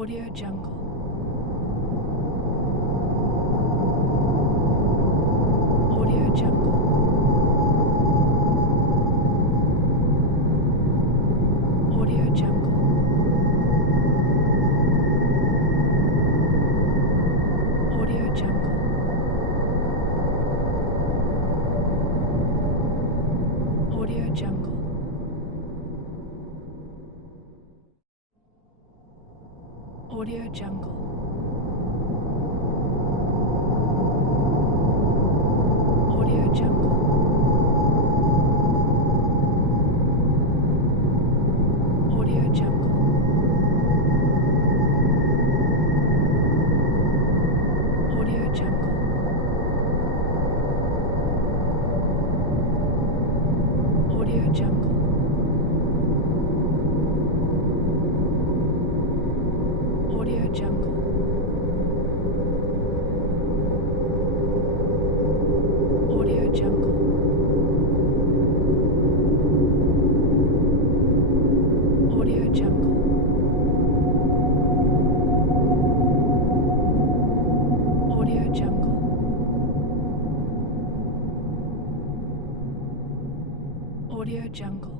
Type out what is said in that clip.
Audio Jungle. Audio Jungle. Audio Jungle. Audio Jungle. Audio Jungle. Audio Jungle. Audio Jungle. Audio Jungle. Audio Jungle. Audio Jungle. Audio Jungle. Audio Jungle. Audio Jungle. Audio Jungle. Audio Jungle.